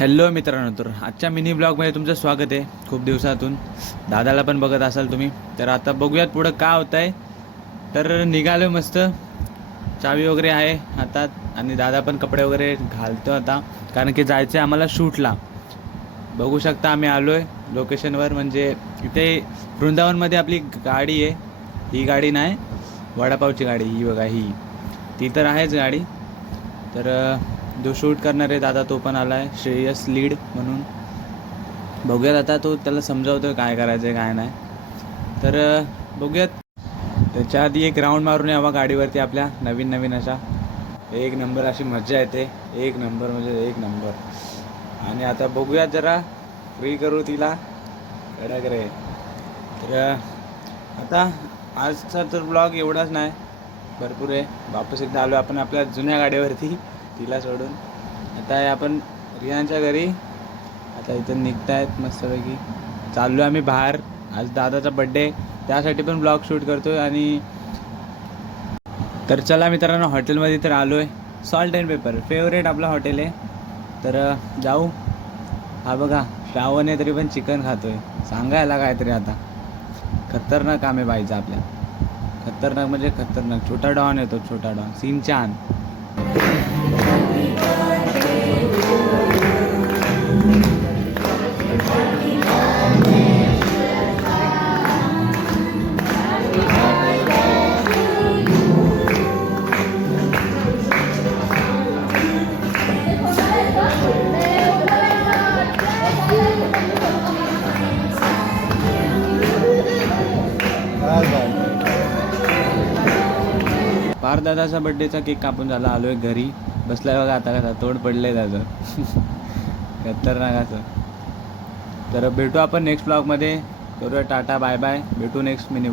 Hello मित्रांनो, तर आजच्या मिनी ब्लॉगमध्ये तुमचं स्वागत आहे. खूप दिवसातून दादाला पण बघत असाल तुम्ही. तर आता बघूयात पुढं काय होतं आहे. तर निघालो मस्त, चावी वगैरे आहे हातात आणि दादा पण कपडे वगैरे घालतो आता, कारण की जायचं आहे आम्हाला शूटला. बघू शकता आम्ही आलो आहे लोकेशनवर. म्हणजे इथे वृंदावनमध्ये आपली गाडी आहे. ही गाडी नाही, वडापावची गाडी ही बघा, ही ती तर आहेच गाडी. तर जो शूट करणार आहे दादा तो पण आला आहे, श्रेयस लीड म्हणून. बघूयात आता, तो त्याला समजावतो काय करायचं आहे काय नाही. तर बघूयात. त्याच्या आधी एक राऊंड मारून यावा गाडीवरती आपल्या, नवीन नवीन अशा. एक नंबर अशी मजा येते, एक नंबर म्हणजे एक नंबर. आणि आता बघूयात, जरा फ्री करू तिला, कडक रे. तर आता आजचा तर ब्लॉग एवढाच नाही, भरपूर आहे. वापस एकदा आलो आपण आपल्या जुन्या गाडीवरती, तिला सोडून. आता आहे आपण रियांच्या घरी. आता इथं निघतायत मस्तपैकी. चाललो आम्ही बाहेर, आज दादाचा बड्डे, त्यासाठी पण ब्लॉग शूट करतोय. आणि तर चला मित्रांनो, हॉटेलमध्ये तर आलो आहे. सॉल्ट अँड पेपर फेवरेट आपलं हॉटेल आहे. तर जाऊ. हा बघा, श्रावण आहे तरी पण चिकन खातोय, सांगायला काहीतरी. आता खतरनाक काम आहे बाईचा आपल्या, खतरनाक म्हणजे खतरनाक. छोटा डॉन येतो, छोटा डॉन, सीन छान. पार दादाचा बड्डेचा केक कापून झाला, आलो आहे घरी. बसलाय बघा आता, कसा तोड पडलंय त्याचं. खतरनाक असं. तर भेटू आपण नेक्स्ट ब्लॉगमध्ये. करूया टाटा बाय बाय, भेटू नेक्स्ट मिनी